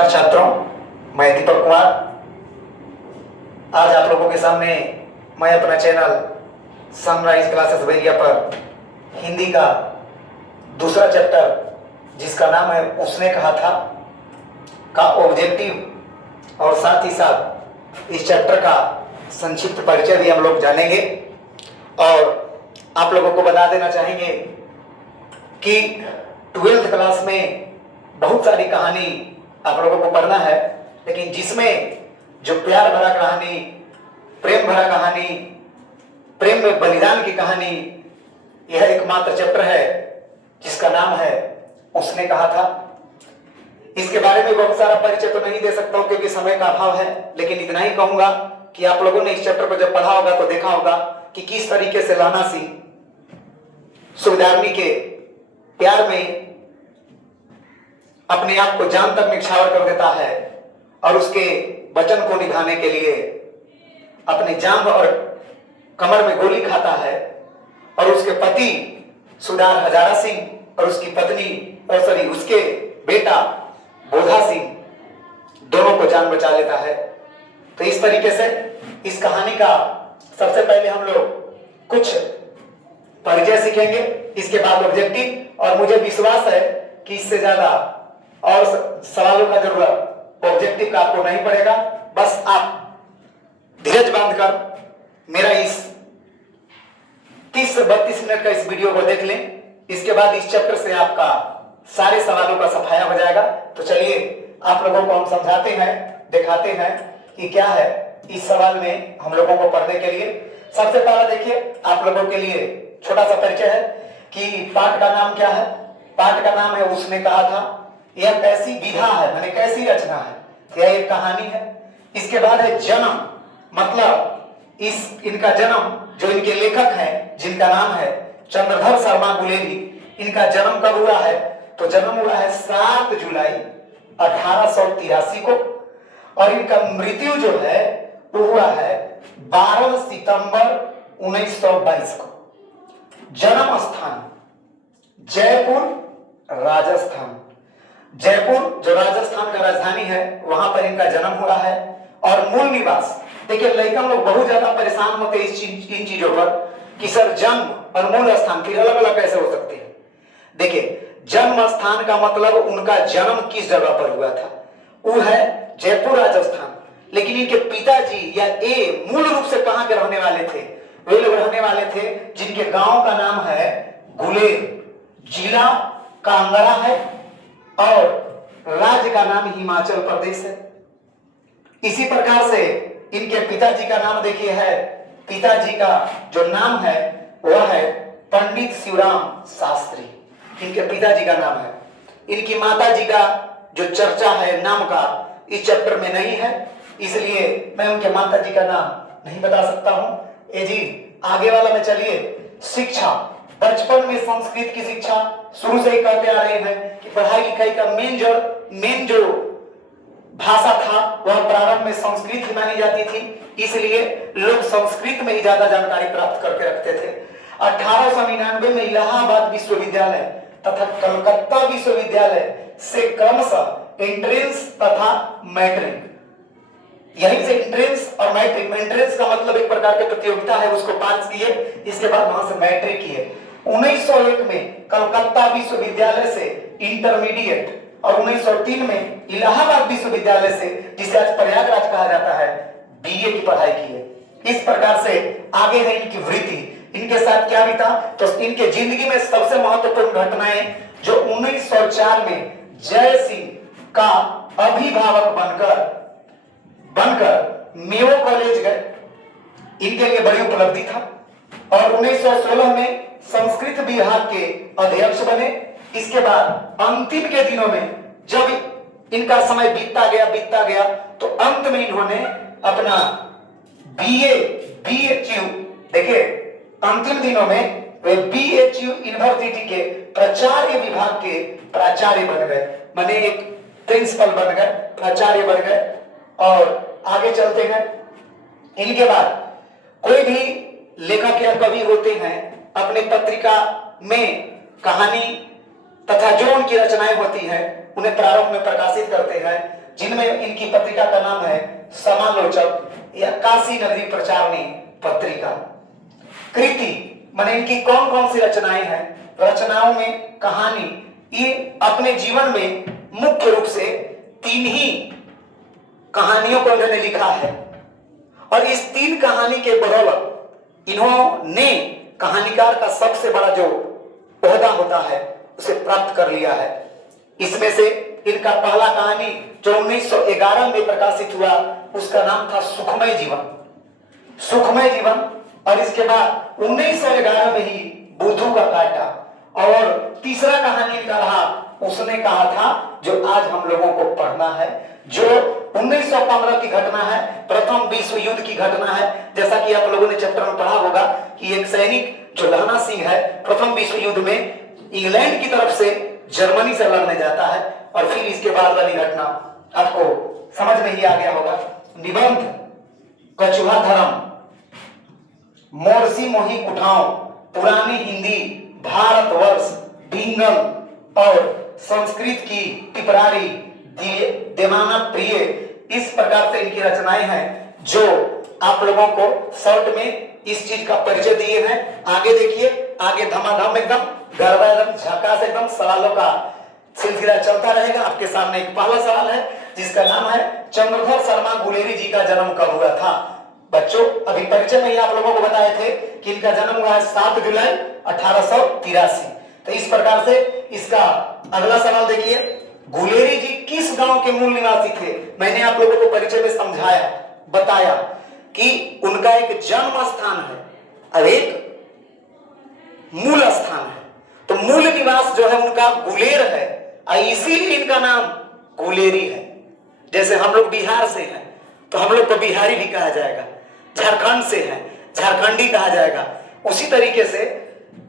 नमस्कार छात्रों, मैं दीपक कुमार। आज आप लोगों के सामने मैं अपना चैनल सनराइज क्लासेस बैरिया पर हिंदी का दूसरा चैप्टर जिसका नाम है उसने कहा था का ऑब्जेक्टिव और साथ ही साथ इस चैप्टर का संक्षिप्त परिचय भी हम लोग जानेंगे और आप लोगों को बता देना चाहेंगे कि 12th क्लास में बहुत सारी कहानी आप लोगों को पढ़ना है, लेकिन जिसमें जो प्यार भरा कहानी, प्रेम भरा कहानी, प्रेम में बलिदान की कहानी, यह एकमात्र चैप्टर है जिसका नाम है उसने कहा था। इसके बारे में बहुत सारा परिचय तो नहीं दे सकता हूं क्योंकि समय का अभाव है, लेकिन इतना ही कहूंगा कि आप लोगों ने इस चैप्टर को जब पढ़ा होगा तो देखा होगा कि किस तरीके से लाना सिंह सुविधारनी के प्यार में अपने आप को जान तक निछावर कर देता है और उसके वचन को निभाने के लिए अपने जांघ और कमर में गोली खाता है और उसके पति सुडार हजारा सिंह और उसकी पत्नी उसके बेटा बोधा सिंह दोनों को जान बचा लेता है। तो इस तरीके से इस कहानी का सबसे पहले हम लोग कुछ परिचय सीखेंगे, इसके बाद ऑब्जेक्टिव, और मुझे विश्वास है कि इससे ज्यादा और सवालों का जरूरत ऑब्जेक्टिव का आपको नहीं पड़ेगा। बस आप धीरज बांधकर मेरा इस 30 से 32 मिनट का इस वीडियो को देख लें, इसके बाद इस चैप्टर से आपका सारे सवालों का सफाया हो जाएगा। तो चलिए आप लोगों को हम समझाते हैं, दिखाते हैं कि क्या है इस सवाल में हम लोगों को पढ़ने के लिए। सबसे पहला देखिए, आप लोगों के लिए छोटा सा परिचय है कि पाठ का नाम क्या है। पाठ का नाम है उसने कहा था। यह कैसी विधा है, माने कैसी रचना है, यह एक कहानी है। इसके बाद है जन्म, मतलब इनका जन्म, जो इनके लेखक हैं जिनका नाम है चंद्रधर शर्मा गुलेरी, इनका जन्म कब हुआ है तो जन्म हुआ है 7 जुलाई 1883 को और इनका मृत्यु जो है वो हुआ है 12 सितंबर 1922 को। जन्म स्थान जयपुर, राजस्थान। जयपुर जो राजस्थान का राजधानी है वहां पर इनका जन्म हुआ है। और मूल निवास, देखिए लड़का लोग बहुत ज्यादा परेशान होते हैं इन चीजों पर कि सर जन्म और मूल स्थान फिर अलग अलग कैसे हो सकते हैं। देखिए जन्म स्थान का मतलब उनका जन्म किस जगह पर हुआ था, वो है जयपुर राजस्थान। लेकिन इनके पिताजी या ए मूल रूप से कहां के रहने वाले थे, वे लोग रहने वाले थे जिनके गांव का नाम है गुलेर, जिला कांगड़ा है और राज्य का नाम हिमाचल प्रदेश है। इसी प्रकार से इनके पिताजी का नाम देखिए है, पिताजी का जो नाम है वह है पंडित शिवराम शास्त्री, इनके पिताजी का नाम है। इनकी माताजी का जो चर्चा है नाम का इस चैप्टर में नहीं है, इसलिए मैं उनके माताजी का नाम नहीं बता सकता हूं। ए जी आगे वाला में चलिए, शिक्षा। बचपन में संस्कृत की शिक्षा शुरू से ही कहते आ रहे हैं कि पढ़ाई लिखाई का मेन जो भाषा था वह प्रारंभ में संस्कृत ही मानी जाती थी, इसलिए लोग संस्कृत में ही ज्यादा जानकारी प्राप्त करके रखते थे। 1899 में इलाहाबाद विश्वविद्यालय तथा कलकत्ता विश्वविद्यालय से क्रमशः एंट्रेंस तथा मैट्रिक, यहीं से एंट्रेंस और मैट्रिक, एंट्रेंस का मतलब एक प्रकार की प्रतियोगिता है, उसको पास किए, इसके बाद वहां से मैट्रिक किए। 1901 में कलकत्ता विश्वविद्यालय से इंटरमीडिएट और 1903 में इलाहाबाद विश्वविद्यालय से, जिसे आज प्रयागराज कहा जाता है, बीए की पढ़ाई की है। इस प्रकार से आगे है इनकी वृत्ति। इनके साथ क्या बीता तो इनके जिंदगी में सबसे महत्वपूर्ण घटनाएं जो 1904 में जय सिंह का अभिभावक बनकर मेयो कॉलेज गए, इनके लिए बड़ी उपलब्धि था। और 1916 में संस्कृत विभाग के अध्यक्ष बने। इसके बाद अंतिम के दिनों में जब इनका समय बीतता गया तो अंत में इन्होंने अपना बीएचयू, देखिए अंतिम दिनों में वे बीएचयू यूनिवर्सिटी के प्राचार्य विभाग के प्राचार्य बन गए, माने एक प्रिंसिपल बन गए, प्राचार्य बन गए। और आगे चलते हैं, इनके बाद कोई भी लेखक या कवि होते हैं अपने पत्रिका में कहानी तथा जो उनकी रचनाएं होती हैं उन्हें प्रारंभ में प्रकाशित करते हैं। जिनमें इनकी पत्रिका का नाम है समालोचक या काशी नगरी प्रचारणी पत्रिका। कृति माने इनकी कौन कौन सी रचनाएं हैं, रचनाओं में कहानी, ये अपने जीवन में मुख्य रूप से 3 ही कहानियों को इन्होंने लिखा है और इस 3 कहानी के बदौलत इन्होंने कहानीकार का सबसे बड़ा जो ओहदा होता है उसे प्राप्त कर लिया है। इसमें से इनका पहला कहानी जो 1911 में प्रकाशित हुआ उसका नाम था सुखमय जीवन, सुखमय जीवन। और इसके बाद 1911 में ही बुद्धू का कांटा, और तीसरा कहानी इनका रहा उसने कहा था जो आज हम लोगों को पढ़ना है, जो 1915 की घटना है, प्रथम विश्व युद्ध की घटना है। जैसा कि आप लोगों ने चैप्टर में पढ़ा होगा कि एक सैनिक जो लहना सिंह है प्रथम विश्व युद्ध में इंग्लैंड की तरफ से जर्मनी से लड़ने जाता है और फिर इसके बाद वाली घटना आपको समझ में ही आ गया होगा। निबंध कछुआ धर्म, मोरसी मोही कुठाओं, पुरानी हिंदी, भारतवर्ष, बिंगल और संस्कृत की टिपरारी, देवानंद प्रिय, इस प्रकार से इनकी रचनाएं हैं जो आप लोगों को शॉर्ट में इस चीज का परिचय दिए हैं। आगे देखिए, आगे धमाधम एकदम गरबा एकदम झकास एकदम सवालों का सिलसिला चलता रहेगा। आपके सामने एक पहला सवाल है जिसका नाम है चंद्रधर शर्मा गुलेरी जी का जन्म कब हुआ था। बच्चों अभी परिचय में ही आप लोगों को बताए थे कि इनका जन्म हुआ है 7 जुलाई 1883। तो इस प्रकार से इसका अगला सवाल देखिए, गुलेरी जी किस गांव के मूल निवासी थे। मैंने आप लोगों को परिचय में समझाया बताया कि उनका एक जन्म स्थान है और एक मूल स्थान है। तो मूल निवास जो है उनका गुलेर है और इसीलिए इनका नाम गुलेरी है। जैसे हम लोग बिहार से हैं तो हम लोग को बिहारी भी कहा जाएगा, झारखंड से हैं झारखंडी कहा जाएगा। उसी तरीके से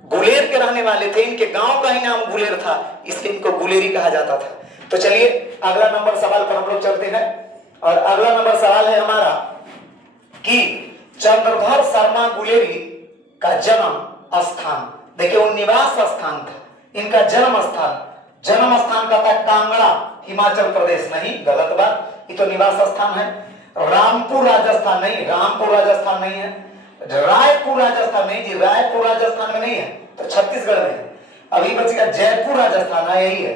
गुलेर के रहने वाले थे, इनके गांव का ही नाम गुलेर था, इसलिए इनको गुलेरी कहा जाता था। तो चलिए अगला नंबर सवाल पर हम लोग चलते हैं और अगला नंबर सवाल है हमारा कि चंद्रधर शर्मा गुलेरी का जन्म स्थान, देखिए वो निवास स्थान था, इनका जन्म स्थान का था कांगड़ा हिमाचल प्रदेश, नहीं गलत बात, ये तो निवास स्थान है। रामपुर राजस्थान नहीं, रामपुर राजस्थान नहीं है, रायपुर राजस्थान नहीं जी, रायपुर राजस्थान में नहीं है, तो छत्तीसगढ़ में है। अभी बचेगा जयपुर राजस्थान, यही है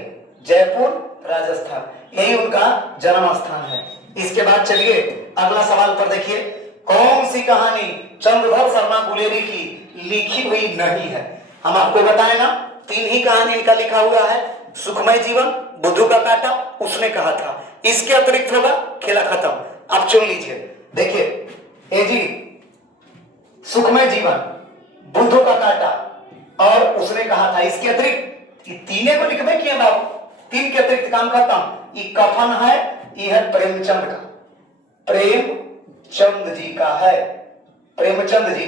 जयपुर राजस्थान, यही उनका जन्म स्थान है। इसके बाद चलिए अगला सवाल पर देखिए, कौन सी कहानी चंद्रधर शर्मा गुलेरी की लिखी हुई नहीं है। हम आपको बताए ना 3 ही कहानी इनका लिखा हुआ है, सुखमय जीवन, बुद्धू का कांटा, उसने कहा था। इसके अतिरिक्त होगा खेला खत्म, आप चुन लीजिए। देखिए ए जी, सुखमय जीवन, बुद्धू का कांटा और उसने कहा था, इसके अतिरिक्त ये 3 को लिखबे किया बाबू, 3 के अतिरिक्त काम खत्म। ये कफन है, ये है प्रेमचंद का, प्रेमचंद जी का है। प्रेमचंद जी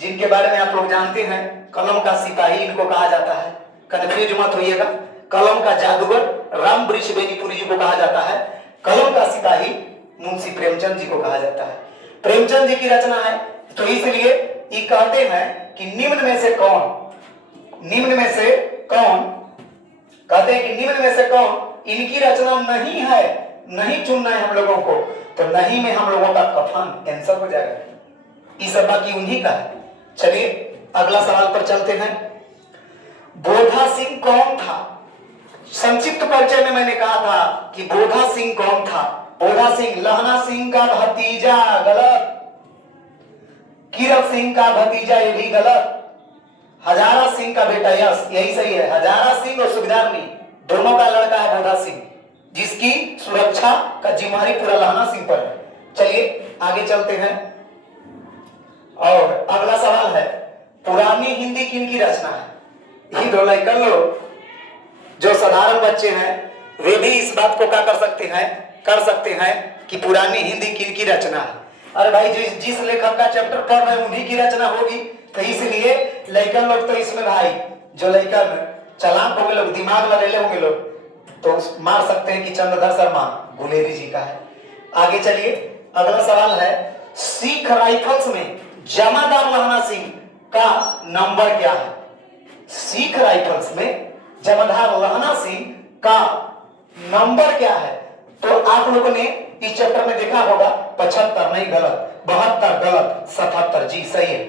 जिनके बारे में आप लोग जानते हैं, कलम का सिपाही इनको कहा जाता है, कंफ्यूज मत होइएगा। कलम का जादूगर राम वृक्ष बेनीपुरी जी को कहा जाता है, कलम का सिपाही मुंशी प्रेमचंद जी को कहा जाता है। प्रेमचंद जी की रचना है, तो इसलिए ये कहते हैं कि निम्न में से कौन कहते हैं कि निम्न में से कौन इनकी रचना नहीं है, नहीं चुनना है हम लोगों को, तो नहीं में हम लोगों का कफन आंसर हो जाएगा, ये सब बाकी उन्हीं का है। चलिए अगला सवाल पर चलते हैं। बोधा सिंह कौन था। संक्षिप्त परिचय में मैंने कहा था कि बोधा सिंह कौन था। बोधा सिंह लहना सिंह का भतीजा, गलत। कीरत सिंह का भतीजा, ये भी गलत। हजारा सिंह का बेटा, यस यही सही है। हजारा सिंह और सुबेदार सिंह दोनों का लड़का है बोधा सिंह, जिसकी सुरक्षा का जिम्मेदारी पूरा लहना सिंह पर है। चलिए आगे चलते हैं और अगला सवाल है, पुरानी हिंदी किनकी रचना है। ये दो लाइकन लोग जो साधारण बच्चे हैं वे भी इस बात को क्या कर सकते हैं कि पुरानी हिंदी किनकी रचना है। अरे भाई जिस लेखक का चैप्टर पढ़ रहे हैं उन्हीं की रचना होगी, तो इसलिए लइकन लोग तो इसमें भाई जो लइकन चालाक होंगे लोग, दिमाग लगेले होंगे लोग, तो मार सकते हैं कि चंद्रधर शर्मा गुलेरी जी का है। आगे चलिए अगला सवाल है, सिख राइफल्स में जमादार लहना सिंह का नंबर क्या है। सिख राइफल्स में जमादार लहना सिंह का नंबर क्या है। तो आप लोगों ने इस चैप्टर में देखा होगा 75 नहीं गलत, 72 गलत, 77 जी सही है,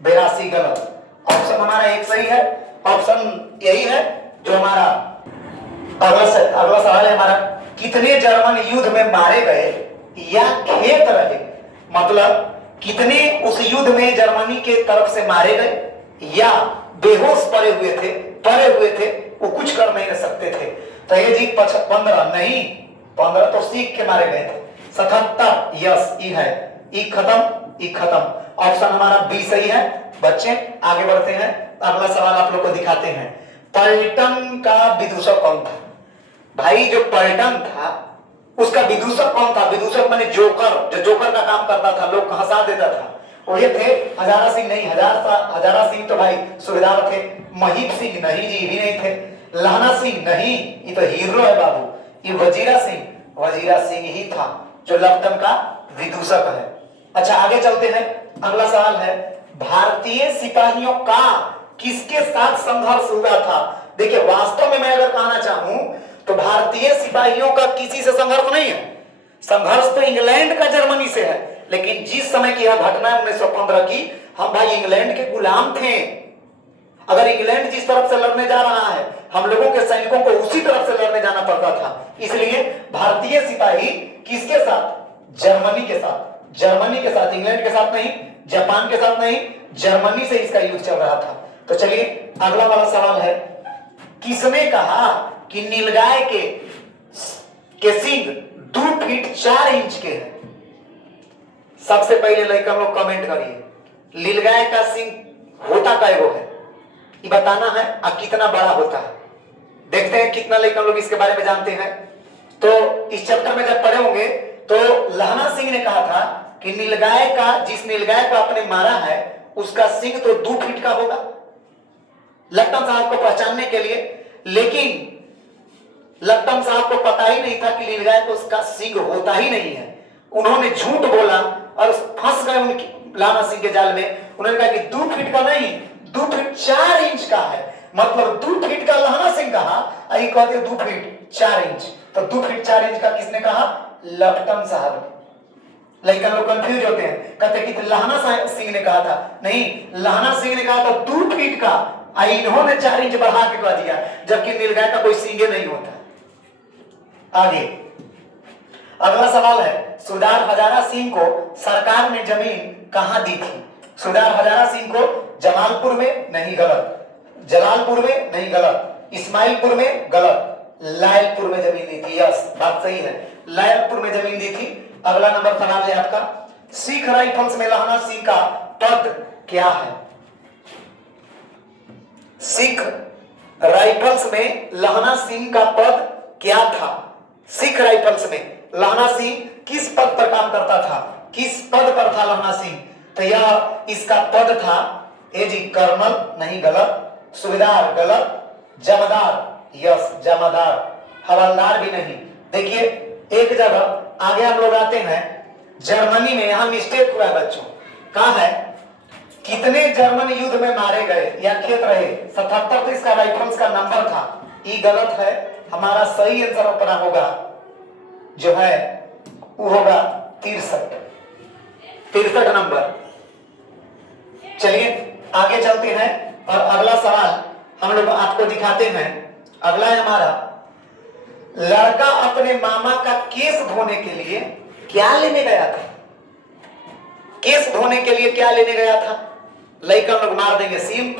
82 गलत। ऑप्शन हमारा एक सही है, ऑप्शन यही है जो हमारा अगला सवाल है हमारा, कितने जर्मन युद्ध में मारे गए या खेत रहे, मतलब कितने उस युद्ध में जर्मनी के तरफ से मारे गए या बेहोश पड़े हुए थे, वो कुछ कर नहीं सकते थे। तो ये जी 15 नहीं, 15 तो सीख के मारे गए थे। 77 यस ई है, ई खत्म। ऑप्शन हमारा बी सही है। बच्चे आगे बढ़ते हैं, अगला सवाल आप लोग को दिखाते हैं। पलटन का विदूषक कौन था? भाई जो पलटन था उसका विदूषक कौन था? विदूषक माने जोकर, जो जोकर का काम करता था, लोग हंसा देता था, वो ये थे हजारा सिंह नहीं, हजारा सिंह तो भाई सूबेदार थे। महीप सिंह नहीं जी, भी नहीं थे। लहना सिंह नहीं, ये तो हीरो है बाबू। ये वजीरा सिंह ही था जो लपटन का विदूषक है। अच्छा आगे चलते हैं, अगला सवाल है, भारतीय सिपाहियों का किसके साथ संघर्ष हुआ था? देखिए वास्तव में मैं अगर कहना चाहूं तो भारतीय सिपाहियों का किसी से संघर्ष नहीं है, संघर्ष तो इंग्लैंड का जर्मनी से है। लेकिन जिस समय की यह घटना है 1915 की, हम भाई इंग्लैंड के गुलाम थे। अगर इंग्लैंड जिस तरफ से लड़ने जा रहा है, हम लोगों के सैनिकों को उसी तरफ से लड़ने जाना पड़ता था। इसलिए भारतीय सिपाही किसके साथ? जर्मनी के साथ, इंग्लैंड के साथ नहीं, जापान के साथ नहीं, जर्मनी से इसका युद्ध चल रहा था। तो चलिए अगला वाला सवाल है, किसने कहा कि नीलगाय के सींग 2 फीट 4 इंच के हैं? सबसे पहले लड़का लोग कमेंट करिए, नीलगाय का सींग होता कैगो है ये बताना है, और कितना बड़ा होता है। देखते हैं कितना लड़का लोग इसके बारे में जानते हैं। तो इस चैप्टर में जब पढ़े होंगे तो लहना सिंह ने कहा था कि जिस नीलगाय को आपने मारा है उसका सिंग तो 2 फीट का होगा, लट्टम साहब को पहचानने के लिए। लेकिन लट्टम साहब को पता ही नहीं था कि नीलगाय को उसका सिंग होता ही नहीं है। उन्होंने झूठ बोला और फंस गए उनकी लहना सिंह के जाल में। उन्होंने कहा कि 2 फीट का नहीं, 2 फीट 4 इंच का है, मतलब 2 फीट का लहना सिंह कहा, आई कहते 2 फीट 4 इंच। तो 2 फीट 4 इंच का किसने कहा? लप्टन साहब। लेकिन लोग कंफ्यूज होते हैं, कहते कि लहना सिंह ने कहा था, नहीं लहना सिंह ने कहा था 2 फीट का, इन्होंने 4 इंच बढ़ा के कह दिया, जबकि नीलगाय का कोई सींगे नहीं होता। आगे अगला सवाल है, सरदार हजारा सिंह को सरकार ने जमीन कहां दी थी? सरदार हजारा सिंह को जमालपुर में नहीं गलत, जलालपुर में नहीं गलत, इस्माइलपुर में गलत, लायलपुर में जमीन दी थी। यस बात सही है, लायलपुर में जमीन दी थी। अगला नंबर सवाल है आपका, सिख राइफल्स में लहना सिंह का पद क्या है? सिख राइफल्स में लहना सिंह का पद क्या था? सिख राइफल्स में लहना सिंह किस पद पर काम करता था? किस पद पर था लहना सिंह? तो यह इसका पद था ए जी कर्नल नहीं गलत, सूबेदार गलत, जमादार यस जमादार, हवलदार भी नहीं। देखिए एक जगह आगे हम लोग आते हैं, जर्मनी में, यहां मिस्टेक हुआ है बच्चों, कहा है कितने जर्मन युद्ध में मारे गए या खेत रहे? 77 तो इसका राइफल्स का नंबर था, ये गलत है। हमारा सही आंसर अपना होगा जो है वो होगा 63 नंबर। चलिए आगे चलते हैं और अगला सवाल हम लोग आपको दिखाते हैं। अगला है हमारा, लड़का अपने मामा का केस धोने के लिए क्या लेने गया था? केस धोने के लिए क्या लेने गया था? लड़का लोग मार देंगे, सीम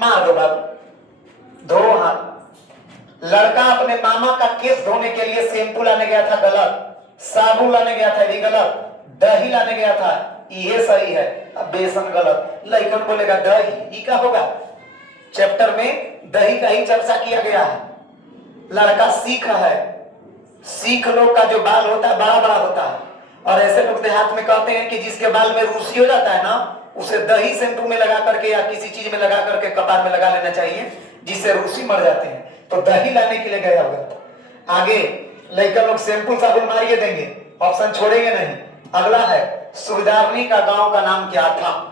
मार दो बाबू, धो हाथ। लड़का अपने मामा का केस धोने के लिए शैम्पू लाने गया था, गलत। साबुन लाने गया था, ये गलत। दही लाने गया था, ये सही है। अब बेसन गलत। लड़कन बोलेगा दही, ये क्या होगा? चैप्टर में दही का ही चर्चा किया गया है। लड़का सिख है, सिख लोग का जो बाल होता है बड़ा बड़ा होता है, और ऐसे लोग देहात में कहते हैं कि जिसके बाल में रूसी हो जाता है ना, उसे दही शैम्पू में लगा करके या किसी चीज में लगा करके कपार में लगा लेना चाहिए, जिससे रूसी मर जाते हैं। तो दही लाने के लिए गया हुआ था। आगे लड़का लोग शैम्पू साबुन मारिए देंगे, ऑप्शन छोड़ेंगे नहीं। अगला है, सुबेदारनी का गांव का नाम क्या था?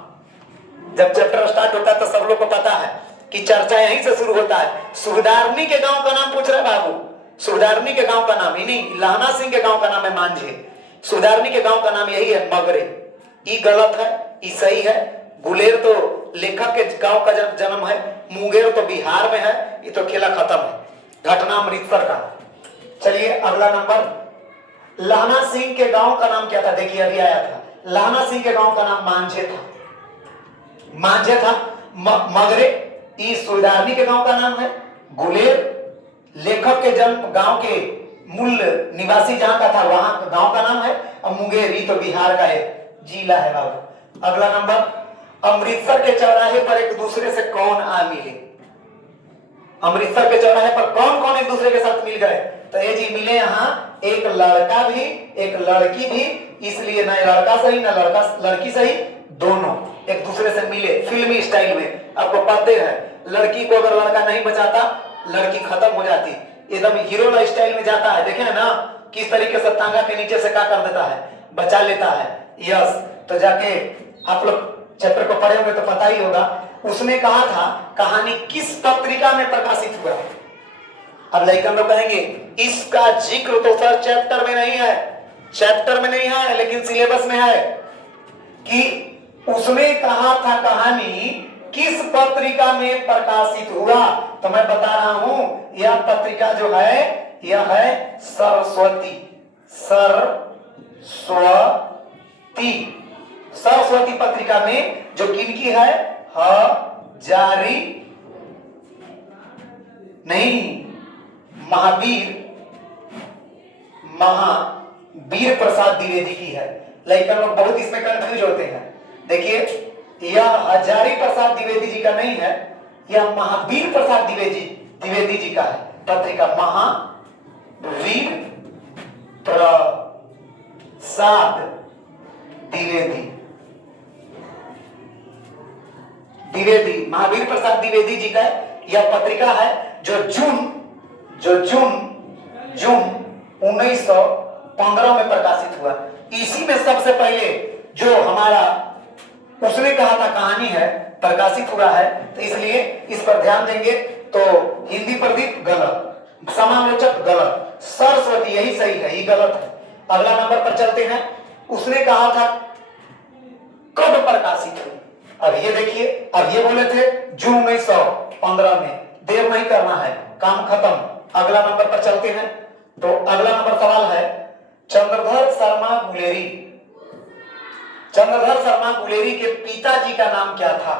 जब चैप्टर स्टार्ट होता है तो सब लोग को पता है कि चर्चा यहीं से शुरू होता है। सुबेदारनी के गांव का नाम पूछ रहे बाबू, सुधारनी के गांव का नाम ही नहीं, लहना सिंह के गांव का नाम है मांझे, सुधारनी के गांव का नाम यही है मगरे। ये गलत है, ये सही है। गुलेर तो लेखक के गांव का जन्म है, मुंगेर तो बिहार में है। ये तो खेला खत्म है। घटना अमृतसर का। चलिए अगला नंबर, लहना सिंह के गांव का नाम क्या था? देखिए अभी आया था, लहना सिंह के गांव का नाम मांझे था, मांझे था। मगरे ई सुधारनी के गांव का नाम है। गुलेर लेखक के जन्म गांव के मूल निवासी जहां का था वहां गांव का नाम है। और मुंगेर ई तो बिहार का है, जिला है बाबू। अगला नंबर, अमृतसर के चौराहे पर एक दूसरे से कौन आ मिले? अमृतसर के चौराहे पर कौन कौन एक दूसरे के साथ मिल गए? तो ये जी मिले यहाँ एक लड़का भी एक लड़की भी, इसलिए ना लड़का सही ना लड़की सही, दोनों एक दूसरे से मिले फिल्मी स्टाइल में। आपको पता है लड़की को अगर लड़का नहीं बचाता लड़की खत्म हो जाती, एकदम हीरो स्टाइल में जाता है। देखे ना किस तरीके से तांगा के नीचे से क्या कर देता है, बचा लेता है। यस, तो जाके आप लोग चैप्टर को पढ़े होंगे तो पता ही होगा। उसने कहा था कहानी किस पत्रिका में प्रकाशित हुआ? अब लड़का लोग कहेंगे इसका जिक्र तो सर चैप्टर में नहीं है, चैप्टर में नहीं है लेकिन सिलेबस में है कि उसने कहा था कहानी किस पत्रिका में प्रकाशित हुआ। तो मैं बता रहा हूं यह पत्रिका जो है यह है सरस्वती, सरस्वती पत्रिका में जो किनकी है, हजारी नहीं, महावीर प्रसाद द्विवेदी की है। लेकिन लोग बहुत इसमें कंफ्यूज होते हैं। देखिए यह हजारी प्रसाद द्विवेदी जी का नहीं है, यह महावीर प्रसाद द्विवेदी जी का है। पत्रिका महावीर प्रसाद द्विवेदी, महावीर प्रसाद द्विवेदी जी का यह पत्रिका है जो जून 1915 में प्रकाशित हुआ। इसी में सबसे पहले जो हमारा उसने कहा था कहानी है प्रकाशित हुआ है, तो इसलिए इस पर ध्यान देंगे। तो हिंदी प्रदीप गलत, समालोचक गलत, सरस्वती यही सही है, ये गलत है। अगला नंबर पर चलते हैं। उसने कहा था कब प्रकाशित हुई? अब ये देखिए, अब ये बोले थे जून 1915 में, देर नहीं करना है, काम खत्म। अगला नंबर पर चलते हैं। तो अगला नंबर सवाल है चंद्रधर शर्मा गुलेरी, चंद्रधर शर्मा गुलेरी के पिताजी का नाम क्या था?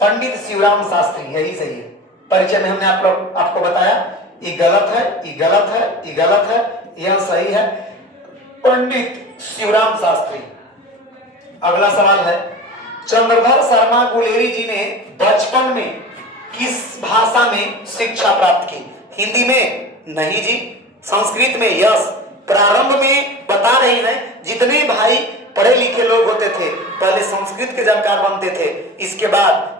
पंडित शिवराम शास्त्री, यही सही है। परिचय में हमने आपको बताया ये गलत है, ये गलत है, ये गलत है, यह सही है, पंडित शिवराम शास्त्री। अगला सवाल है चंद्रधर शर्मा गुलेरी जी ने बचपन में किस भाषा में शिक्षा प्राप्त की? हिंदी में नहीं जी, संस्कृत में। यस, प्रारंभ में बता रहे हैं जितने भाई पढ़े लिखे लोग होते थे पहले संस्कृत के जानकार बनते थे, इसके बाद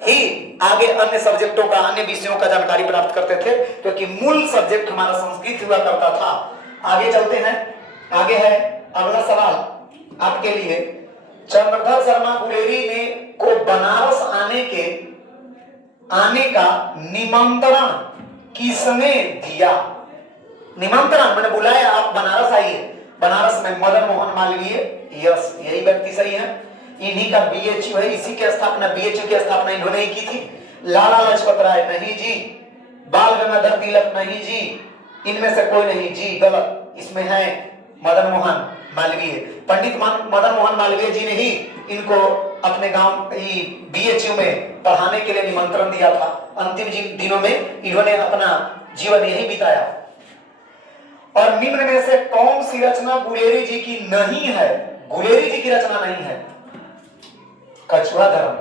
ही आगे अन्य सब्जेक्टों का, अन्य विषयों का जानकारी प्राप्त करते थे, क्योंकि मूल सब्जेक्ट हमारा संस्कृत हुआ करता था। आगे चलते हैं, आगे है अगला सवाल आपके लिए। चंद्रधर शर्मा गुलेरी ने को बनारस आने का निमंत्रण किसने दिया? निमंत्रण मैंने बुलाया, आप बनारस आइए। बनारस में मदन मोहन मालवीय, यस यही व्यक्ति सही है। इन्हीं का बीएचयू है, इसी की स्थापना, बीएचयू की स्थापना इन्होंने ही की थी। लाला लाजपत राय नहीं जी, बाल गंगाधर तिलक नहीं जी, इनमें से कोई नहीं जी, गलत। इसमें है मदन मोहन मालवीय। पंडित मदन मोहन मालवीय जी ने ही इनको अपने गांव बीएचयू में पढ़ाने के लिए निमंत्रण दिया था। अंतिम दिनों में इन्होंने अपना जीवन यही बिताया। और निम्न में से कौन सी रचना गुलेरी जी की नहीं है? गुलेरी जी की रचना नहीं है। कछुआ धर्म,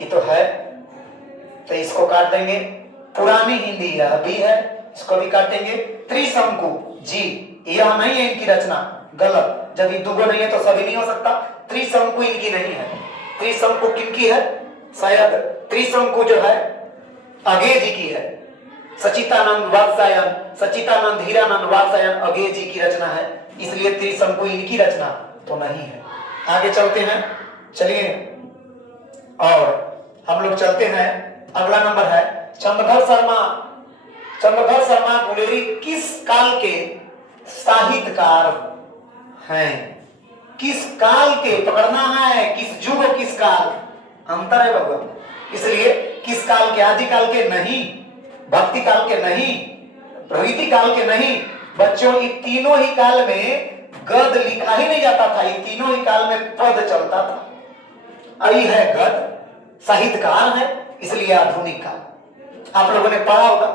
ये तो है, तो इसको काट देंगे। पुरानी हिंदी यह भी है, इसको भी काटेंगे। त्रिशंकु जी, यह नहीं है इनकी रचना, गलत। जब ये दुगो नहीं है तो सभी नहीं हो सकता। त्रिशंकु इनकी नहीं है। त्रिशंकु किनकी है? शायद त्रिशंकु जो है अगे जी की है। सचितानंद वात्सायन, सचितानंद हीरानंद वात्सायन अगे जी की रचना है, इसलिए त्रिशंकु इनकी रचना तो नहीं है। आगे चलते हैं, चलिए और हम लोग चलते हैं। अगला नंबर है चंद्रधर शर्मा गुलेरी किस काल के साहित्यकार हैं? किस काल के पकड़ना है, किस युग और किस काल, अंतर है बाबा। इसलिए किस काल के, आदिकाल के नहीं, भक्ति काल के नहीं, प्रवृत्ति काल के नहीं। बच्चों ये तीनों ही काल में गद लिखा ही नहीं जाता था, ये तीनों ही काल में पद चलता था। आई है गद, साहित्यकार है, इसलिए आधुनिक काल। आप लोगों ने पढ़ा होगा,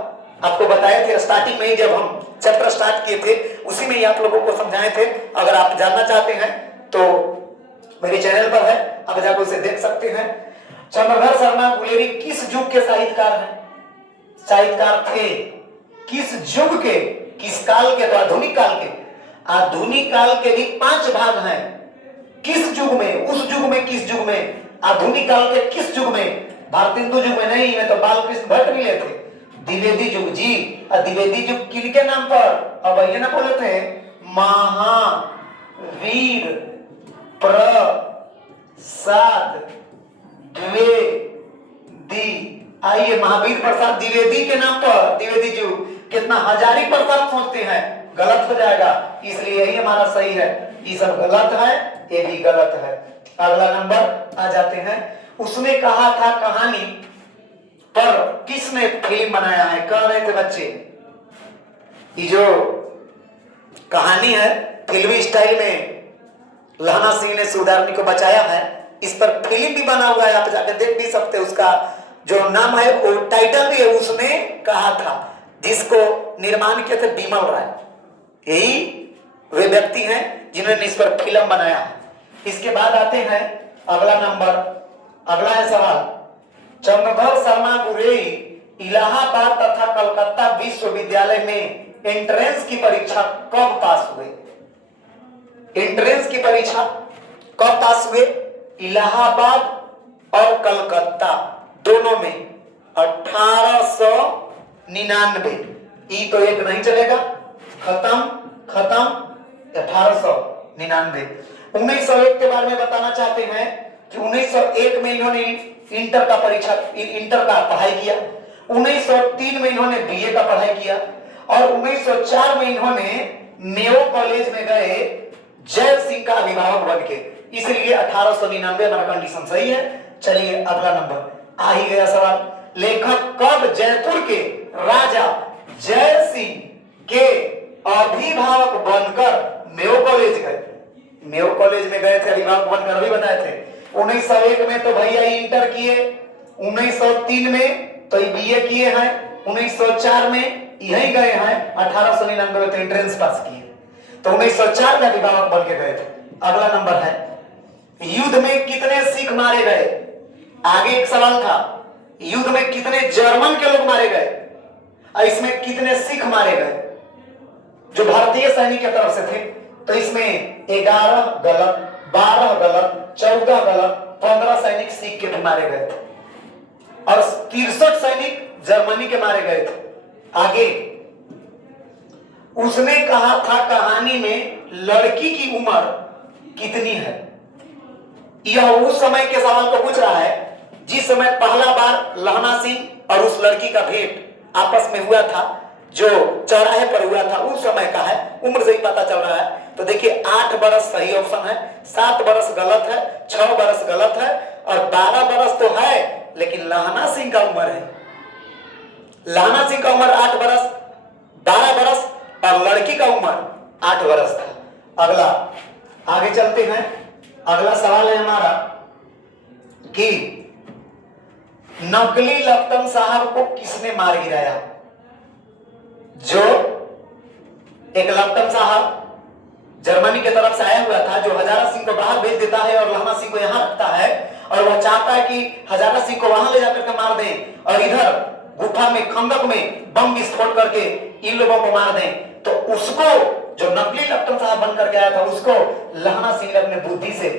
आपको बताए थे स्टार्टिंग में ही, जब हम चैप्टर स्टार्ट किए थे उसी में ही आप लोगों को समझाए थे। अगर आप जानना चाहते हैं तो मेरे चैनल पर है, आप जाकर उसे देख सकते हैं। चंद्रधर शर्मा गुलेरी किस युग के साहित्यकार हैं? साहित्यकार थे किस युग के, किस काल के? तो आधुनिक काल के। आधुनिक काल के भी 5 भाग हैं। किस युग में, उस युग में, किस युग में? आधुनिक काल के किस युग में? भारतेंदु युग में नहीं, मैं तो बालकृष्ण भट्ट मिले थे। द्विवेदी युग जी, और द्विवेदी युग किनके नाम पर? अब ये ना बोले थे महावीर प्रसाद द्विवेदी। आइए, महावीर प्रसाद द्विवेदी के नाम पर द्विवेदी युग। कितना हजारी प्रसाद सोचते हैं, गलत हो जाएगा, इसलिए यही हमारा सही है। ये सब गलत है, ये भी गलत है। अगला नंबर आ जाते हैं। उसने कहा था कहानी पर किसने फिल्म बनाया है? कह रहे थे बच्चे, ये जो कहानी है फिल्मी स्टाइल में लहना सिंह ने सुधारनी को बचाया है, इस पर फिल्म भी बना हुआ है, आप जाकर देख भी सकते हैं। उसका जो नाम है वो टाइटल भी है, उसने कहा था, जिसको निर्माण किया था बिमल राय। यही वे व्यक्ति हैं जिन्होंने इस पर फिल्म बनाया है। इसके बाद आते हैं अगला नंबर, अगला है सवाल, चंद्रधर शर्मा गुलेरी इलाहाबाद तथा कलकत्ता विश्वविद्यालय में एंट्रेंस की परीक्षा कब पास हुए? एंट्रेंस की परीक्षा कब पास हुए? इलाहाबाद और कलकत्ता दोनों में 1899। ई तो एक नहीं चलेगा, खत्म 1899। 1901 के बारे में बताना चाहते हैं कि 1901 में इन्होंने इंटर का पढ़ाई किया। 1903 में इन्होंने बीए का पढ़ाई किया और 1904 में इन्होंने मेयो कॉलेज में गए जय सिंह का अभिभावक बन के। इसलिए 1899 हमारा कंडीशन सही है। चलिए अगला नंबर आ ही गया सवाल, लेखक कब जयपुर के राजा जय सिंह के अभिभावक बनकर मेयो कॉलेज गए? मेयो कॉलेज में गए थे अभिभावक बनकर, अभी बताए थे। 1901 में तो भैया इंटर किए, 1903 में तो बीए किए हैं, 1904 में यहीं गए हैं, 1899 में तो एंट्रेंस पास किए, तो 1904 में अभिभावक बन के गए थे। अगला नंबर है, युद्ध में कितने सिख मारे गए? आगे एक सवाल था, युद्ध में कितने जर्मन के लोग मारे गए और इसमें कितने सिख मारे गए जो भारतीय सैनिक की तरफ से थे? तो इसमें 11 गलत, 12 गलत, 14 गलत, 15 सैनिक सिख के मारे गए थे और 63 सैनिक जर्मनी के मारे गए थे। आगे उसने कहा था कहानी में लड़की की उम्र कितनी है? यह उस समय के सवाल को पूछ रहा है जिस समय पहला बार लहना सिंह और उस लड़की का भेंट आपस में हुआ था, जो चौराहे पर हुआ था, उस समय का है। उम्र से ही पता चल रहा है। तो देखिए 8 बरस सही ऑप्शन है, 7 बरस गलत है, 6 बरस गलत है और 12 बरस तो है, लेकिन लहना सिंह का उम्र है, लहना सिंह का उम्र 8 बरस, 12 बरस और लड़की का उम्र 8 बरस था। अगला आगे चलते हैं। अगला सवाल है हमारा कि नकली लप्टन साहब को किसने मार गिराया? जो एक लप्टन साहब जर्मनी की तरफ से आया हुआ था, जो हजारा सिंह को बाहर भेज देता है और लहना सिंह को यहां रखता है, और वह चाहता है कि हजारा सिंह को वहां ले जाकर के मार दें और इधर गुफा में, खंदक में बम विस्फोट करके इन लोगों को मार दें। तो उसको, जो नकली लप्टन साहब बनकर के आया था, उसको लहना सिंह ने अपने बुद्धि से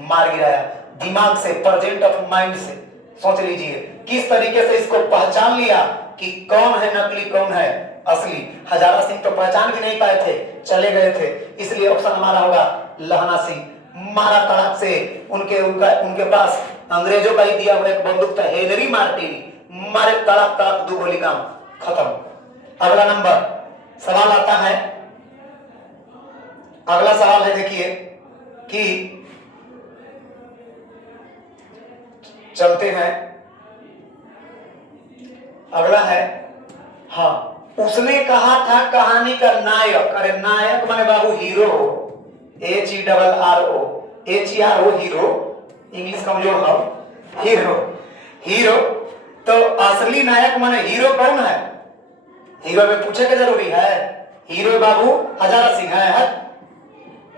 मार गिराया, दिमाग से, प्रेजेंट ऑफ माइंड से। सोच लीजिए किस तरीके से इसको पहचान लिया कि कौन है नकली, कौन है असली। हजारा सिंह तो पहचान भी नहीं पाए थे, चले गए थे। इसलिए ऑप्शन हमारा होगा लहना सिंह। मारा तड़ाक से, उनके पास अंग्रेजों का ही दिया हुआ एक बंदूक था, हेनरी मार्टिनी, मारे तड़ाक तड़ाक, 2 गोली, काम खत्म। अगला नंबर सवाल आता है, अगला सवाल है, देखिए कि चलते हैं, अगला है, हाँ, उसने कहा था कहानी का नायक, अरे नायक माने बाबू hero, HERRO, HERO hero, English कमजोर हो, हीरो, हीरो। तो असली नायक माने हीरो कौन है? हीरो में पूछे के जरूरी है? हीरो बाबू हजारा सिंह है?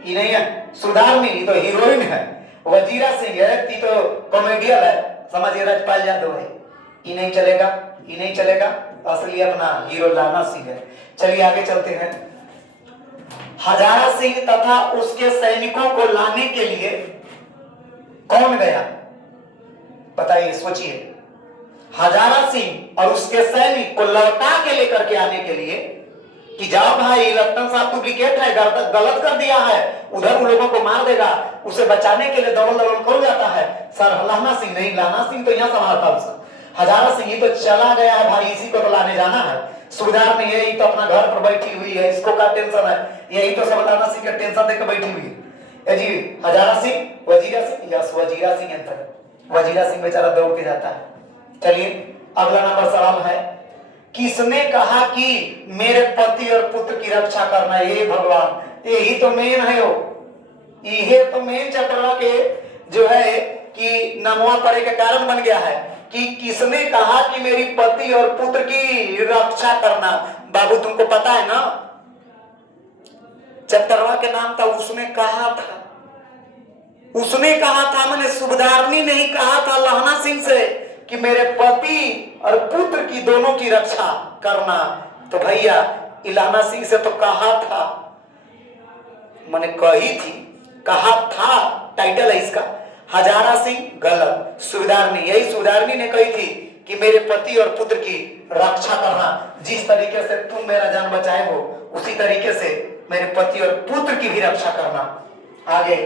ये नहीं है। सुधारनी ये तो हीरोइन है। वजीरा सिंह है, ये तो कॉमेडियन है, समझिए राजपाल यादव है। ये नहीं चलेगा, ये नहीं चलेगा। असली अपना हीरो लाना सिंह है। चलिए आगे चलते हैं। हजारा सिंह तथा उसके सैनिकों को लाने के लिए कौन गया? बताइए, सोचिए। हजारा सिंह और उसके सैनिक को लौटा के लेकर के आने के लिए कि जाओ भाई, लट्टन साहब डुप्लीकेट है, गलत कर दिया है, उधर उन लोगों को मार देगा, उसे बचाने के लिए दौड़ दौड़ खोल जाता है। सर लाना सिंह नहीं, लाना सिंह तो यहाँ संभालता उसका, हजारा सिंह ही तो चला गया है भाई, इसी को तो लाने जाना है। सुबेदार नहीं है, ये तो अपना घर पर बैठी हुई है, इसको क्या टेंशन है? यही तो सब लाना सिंह का टेंशन देकर बैठी हुई है जी। हजारा सिंह, वजीरा सिंह, यस वजीरा सिंह अंतर, वजीरा सिंह बेचारा दौड़ के जाता है। चलिए अगला नंबर सवाल है, किसने कहा कि मेरे पति और पुत्र की रक्षा करना? ये भगवान, यही तो मेन है, ये तो मेन चतुर्ला के जो है कि नमवा पड़े के कारण बन गया है कि किसने कहा कि मेरी पति और पुत्र की रक्षा करना। बाबू तुमको पता है ना, चतुर्ला के नाम था, उसने कहा था, उसने कहा था, मैंने सुबेदारनी नहीं कहा था लहना सिंह से कि मेरे पति और पुत्र की दोनों की रक्षा करना। तो भैया इलाना सिंह से तो कहा था, मैंने कही थी, कहा था टाइटल है इसका। हजारा सिंह गलत, सुबेदारनी, यही सुबेदारनी ने कही थी कि मेरे पति और पुत्र की रक्षा करना। जिस तरीके से तुम मेरा जान बचाए हो उसी तरीके से मेरे पति और पुत्र की भी रक्षा करना। आगे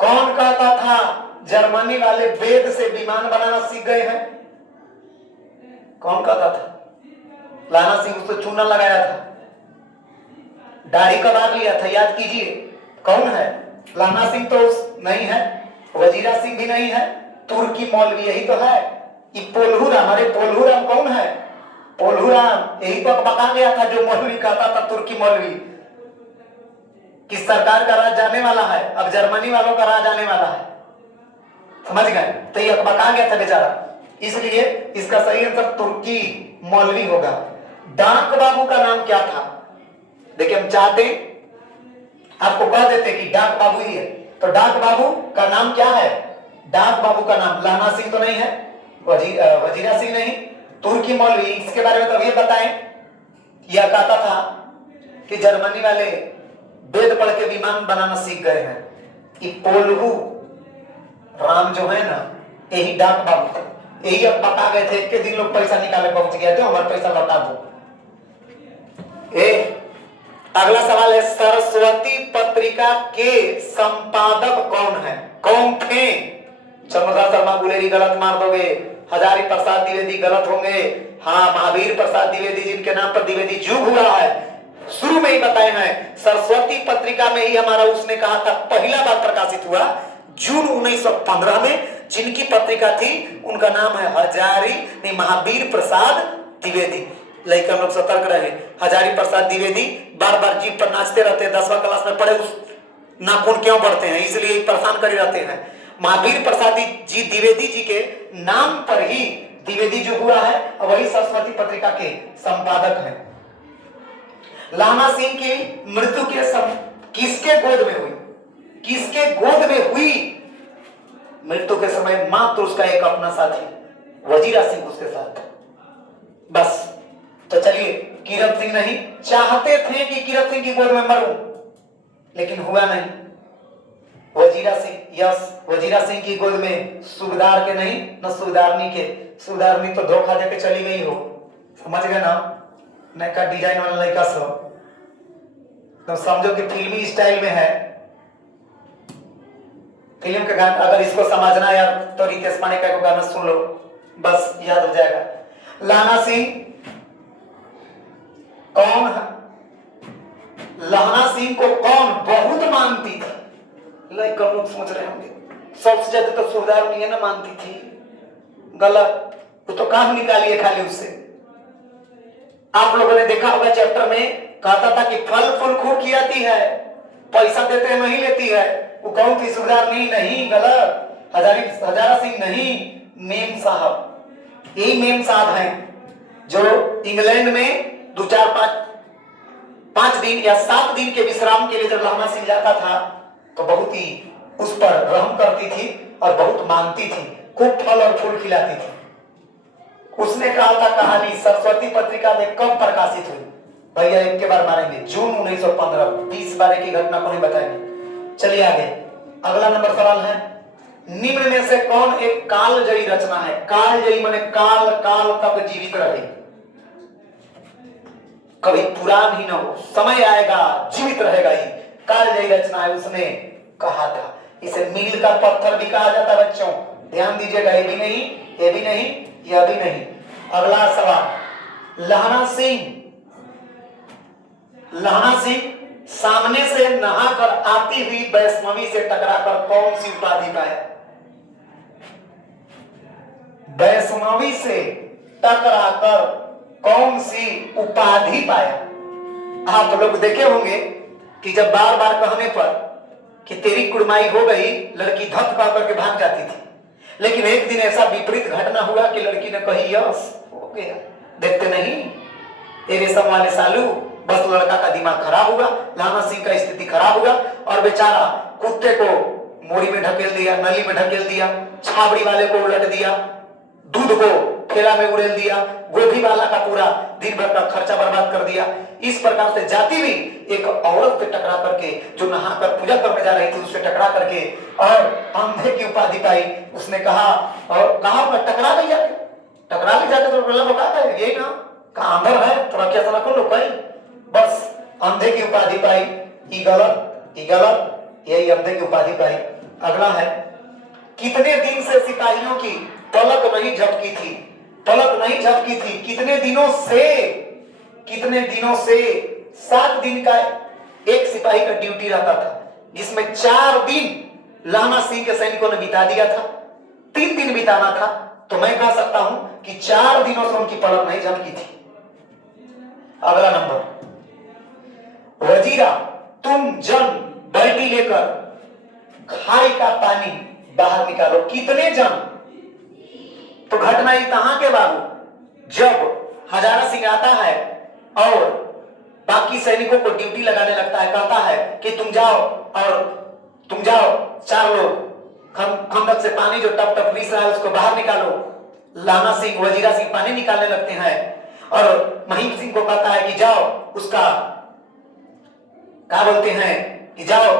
कौन कहता था जर्मनी वाले वेद से विमान बनाना सीख गए हैं? कौन कहता था? लाना सिंह उसको चूना लगाया था, दाढ़ी कबार लिया था, याद कीजिए। कौन है? लाना सिंह तो नहीं है, वजीरा सिंह भी नहीं है, तुर्की मौलवी यही तो है। ये पोलहूराम, अरे पोलहूराम कौन है? पोलहूराम यही तो बता गया था जो मौलवी कहता था, तुर्की मौलवी, किस सरकार का राज जाने वाला है, अब जर्मनी वालों का राज आने वाला है, समझ गए? तो ये बता गया था बेचारा, इसलिए इसका सही आंसर तुर्की मौलवी होगा। डाक बाबू का नाम क्या था? देखिए हम चाहते आपको कह देते कि डाक बाबू ही है, तो डाक बाबू का नाम क्या है? डाक बाबू का नाम लाना सिंह तो नहीं है, वजीरा सिंह नहीं, तुर्की मौलवी, इसके बारे में तो ये बताएं। यह कहता था कि जर्मनी वाले वेद पढ़ के विमान बनाना सीख गए हैं। कि पोलहू राम जो है ना, यही डाक बाबू थे, यही अब पका गए थे, एक के दिन लोग पैसा निकाले पहुंच गए थे, हमारा पैसा लौटा दो। अगला सवाल है, सरस्वती पत्रिका के संपादक कौन है? कौन थे? चंद्रदास शर्मा गुलेरी गलत मार दोगे, हजारी प्रसाद द्विवेदी गलत होंगे, हाँ महावीर प्रसाद द्विवेदी जिनके नाम पर द्विवेदी युग हुआ है, शुरू में ही बताए हैं। सरस्वती पत्रिका में ही हमारा उसने कहा था पहला बार प्रकाशित हुआ जून 1915 में। जिनकी पत्रिका थी उनका नाम है हजारी नहीं महावीर प्रसाद द्विवेदी। लेकिन हम लोग सतर्क रहे, हजारी प्रसाद द्विवेदी बार बार जीप पर नाचते रहते हैं, 10वां क्लास में पढ़े, उस नाखून क्यों बढ़ते हैं, इसलिए परेशान करे रहते हैं। महावीर प्रसाद जी द्विवेदी जी के नाम पर ही द्विवेदी जो हुआ है, और वही सरस्वती पत्रिका के संपादक हैं। लाना सिंह की मृत्यु के किसके गोद में हुई? किसके गोद में हुई? मृत्यु के समय मात्र उसका एक अपना साथी वजीरा सिंह उसके साथ, बस। तो चलिए, कीरत सिंह नहीं, चाहते थे कि कीरत सिंह की गोद में मरूं, लेकिन हुआ नहीं। वजीरा सिंह, यस वजीरा सिंह की गोद में, सुबेदार के नहीं, न सुबेदारनी के। सुबेदारनी तो धोखा देके चली गई हो, समझ गए ना, नया डिजाइन वाला लड़का सब, तो समझो कि फिल्मी स्टाइल में है फिल्म का गाना। अगर इसको समझना यार तो रितेश पांडे का गाना सुन लो, बस याद हो जाएगा। लाना सिंह कौन है? सिंह को कौन बहुत मानती थी? लाइक लोग सोच रहे होंगे सबसे ज्यादा तो सुबेदार मियां ना मानती थी। गलत, वो तो काम निकालिए खाली उससे। आप लोगों ने देखा होगा चैप्टर में कहता था कि फल फूल खूब की आती है, पैसा देते हैं नहीं लेती है। वो कौन थी? सुबेदार नहीं, नहीं गलत। हजारा सिंह नहीं, मेम साहब। यही मेम साहब हैं जो इंग्लैंड में 5 दिन या 7 दिन के विश्राम के लिए जब लहना सिंह जाता था तो बहुत ही उस पर रहम करती थी और बहुत मानती थी, खूब फल और फूल खिलाती थी। उसने कहा था कहानी सरस्वती पत्रिका में कब प्रकाशित हुई? भैया एक के बार मारेंगे, जून 1915। 20 बारे की घटना को नहीं बताएंगे। चलिए आगे, अगला नंबर सवाल है, निम्न में से कौन एक कालजयी रचना है? कालजयी माने काल काल तक जीवित रहे, कभी पुरान ही ना हो, समय आएगा जीवित रहेगा। ये कालजयी रचना है, उसने कहा था। इसे मील का पत्थर भी कहा जाता है बच्चों, ध्यान दीजिएगा। ये भी नहीं, ये भी नहीं, यह भी नहीं। अगला सवाल, लहना सिंह सामने से नहाकर आती हुई वैष्णवी से टकराकर कौन सी उपाधि पाया? वैष्णवी से टकराकर कौन सी उपाधि पाया? आप लोग देखे होंगे कि जब बार बार कहने पर कि तेरी कुड़माई हो गई, लड़की धक कह करके भाग जाती थी। लेकिन एक दिन ऐसा विपरीत घटना हुआ कि लड़की ने कही यस हो गया। देखते नहीं ये रेशम वाले सालू, बस लड़का का दिमाग खराब हुआ, लहना सिंह का स्थिति खराब हुआ और बेचारा कुत्ते को मोरी में ढकेल दिया, नली में ढकेल दिया, छाबड़ी वाले को उलट दिया, दूध को ठेला में उड़ेल दिया, गोभी वाला का पूरा दिन भर का खर्चा बर्बाद कर दिया। इस प्रकार से जाती हुई एक औरत से टकरा करके, जो नहाकर पूजा करने जा रही थी, उससे टकरा करके और अंधे की उपाधि पाई। उसने कहा, और कहा टकरा ले जाके तो मतलब बताता है ये ना कहा अंधर है तो क्या सला को लोग भाई, बस अंधे की उपाधि पाई। ये गलत, यही अंधे की उपाधि पाई। अगला है, कितने दिन से सिपाहियों की पलक नहीं झपकी थी? कितने दिनों से 7 दिन का एक सिपाही का ड्यूटी रहता था, जिसमें 4 दिन लहना सिंह के सैनिकों ने बिता दिया था, 3 दिन बिताना था। तो मैं कह सकता हूं कि 4 दिनों से उनकी पलक नहीं झपकी थी। अगला नंबर, वजीरा तुम जन बाल्टी लेकर खाई का पानी बाहर निकालो। कितने जन? तो घटना ही कहां के बाबू, जब हजारा सिंह आता है और बाकी सैनिकों को ड्यूटी लगाने लगता है, कहता है कि तुम जाओ 4 लोग खंडक से पानी जो टप टप रिस रहा है उसको बाहर निकालो। लहना सिंह, वजीरा सिंह पानी निकालने लगते हैं और महीम सिंह को कहता है कि जाओ उसका क्या बोलते हैं कि जाओ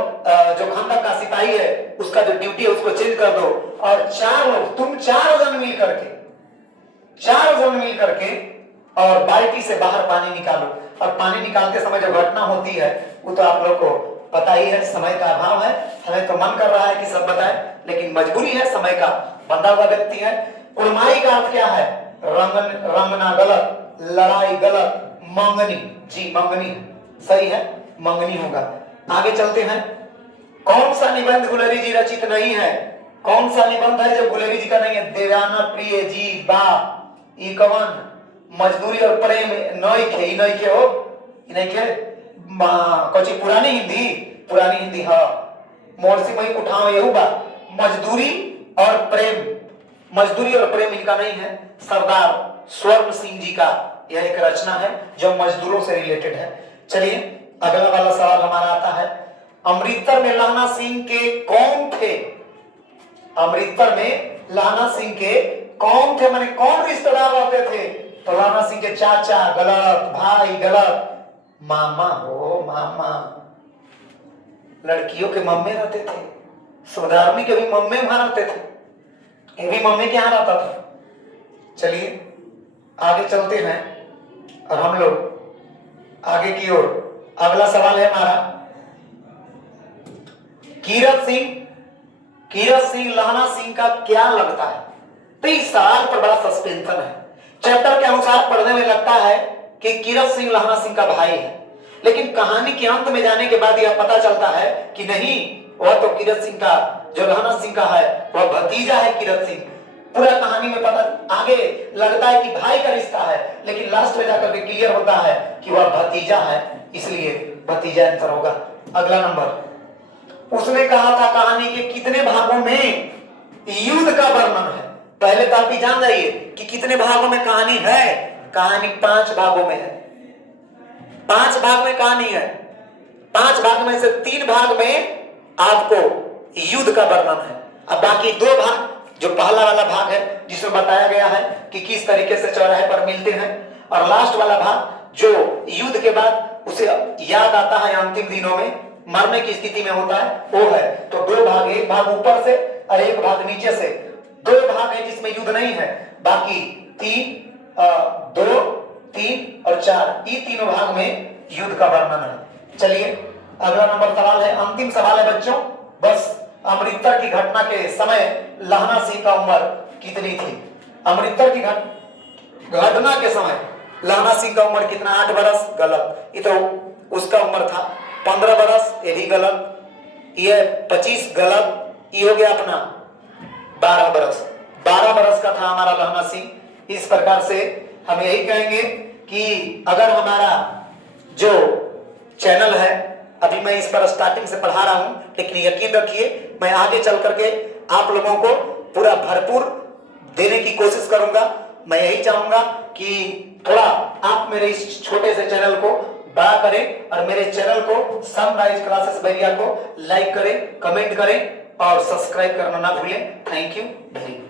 जो खंडक का सिपाही है उसका जो ड्यूटी है उसको चेंज कर दो और 4 लोग, तुम 4 जन मिल करके और बाल्टी से बाहर पानी निकालो। और पानी निकालते समय जो घटना होती है वो तो आप लोग को पता ही है, समय का अभाव है, हमें तो मन कर रहा है कि सब बताएं, लेकिन मजबूरी है, समय का बंधा हुआ व्यक्ति है। कुड़माई का अर्थ क्या है? रंगना गलत, लड़ाई गलत, मंगनी, जी मंगनी सही है, मंगनी होगा। आगे चलते हैं, कौन सा निबंध गुलेरी जी रचित नहीं है? कौन सा निबंध है जो गुलेरी जी का नहीं है? देवाना प्रिय जी बा इकवन मजदूरी और प्रेम नइखे हो, कौची पुरानी हिंदी हाँ, मोरसी मई उठाओ यहू बा, मजदूरी और प्रेम इनका नहीं है। सरदार स्वर्ण सिंह जी का यह एक रचना है जो मजदूरों से रिलेटेड है। चलिए अगला वाला सवाल हमारा आता है, अमृतसर में लहना सिंह के कौन थे? अमृतसर में लहना सिंह के कौन थे, माने कौन रिश्तेदार रहते थे? तो लहना सिंह के चाचा गलत, भाई गलत, मामा हो मामा, लड़कियों के मम्मे रहते थे, सुधारनी के भी मम्मे वहां रहते थे, ये भी मम्मी के यहाँ रहता था। चलिए आगे चलते हैं और हम लोग आगे की ओर। अगला सवाल है हमारा, कीरत सिंह लहना सिंह का क्या लगता है? तो इस सवाल पर बड़ा सस्पेंशन है। चैप्टर के अनुसार पढ़ने में लगता है कि कीरत सिंह लहना सिंह का भाई है, लेकिन कहानी के अंत में जाने के बाद यह पता चलता है कि नहीं, वह तो कीरत सिंह का, जो लहना सिंह का है, वह भतीजा है कीरत सिंह। पूरा कहानी में पता आगे लगता है कि भाई का रिश्ता है, लेकिन लास्ट में जाकर के क्लियर होता है कि वह भतीजा है, इसलिए भतीजा आंसर होगा। अगला नंबर, उसने कहा था कहानी के कितने भागों में युद्ध का वर्णन है। पहले तो आप ही जान जाइए कि कितने भागों में कहानी है। कहानी 5 भागों में है। 5 भाग में कहानी है। 5 भाग में से 3 भाग में आपको युद्ध का वर्णन है। अब बाकी 2 भाग, जो पहला वाला भाग है जिसमें बताया गया है कि किस तरीके से चौराहे पर मिलते हैं, और लास्ट वाला भाग जो युद्ध के बाद उसे याद आता है अंतिम दिनों में मरने की स्थिति में होता है, वो है। तो 2 भाग, एक भाग ऊपर से और एक भाग नीचे से। 2 भाग है जिसमें युद्ध नहीं है, बाकी 2, 3 और 4, ये तीनों भाग में युद्ध का वर्णन है। चलिए अगला नंबर सवाल है, अंतिम सवाल है बच्चों। बस अमृतसर की घटना के समय लहना सिंह का उम्र कितनी थी? अमृतसर की घटना के समय लहना सिंह का उम्र कितना? 8 बरस। गलत, ये तो उसका उम्र था 15 बरस, ये भी गलत। ये 25 गलत। ये हो गया अपना 12 बरस। 12 बरस का था हमारा लहना सिंह। इस प्रकार से हम यही कहेंगे कि अगर हमारा जो चैनल है, अभी मैं इस पर स्टार्टिंग से पढ़ा रहा हूं, लेकिन यकीन रखिए मैं आगे चल करके आप लोगों को पूरा भरपूर देने की कोशिश करूंगा। मैं यही चाहूंगा कि थोड़ा आप मेरे इस छोटे से चैनल को बड़ा करें और मेरे चैनल को सनराइज क्लासेस बैरिया को लाइक करें, कमेंट करें और सब्सक्राइब करना ना भूलें। Thank you very much.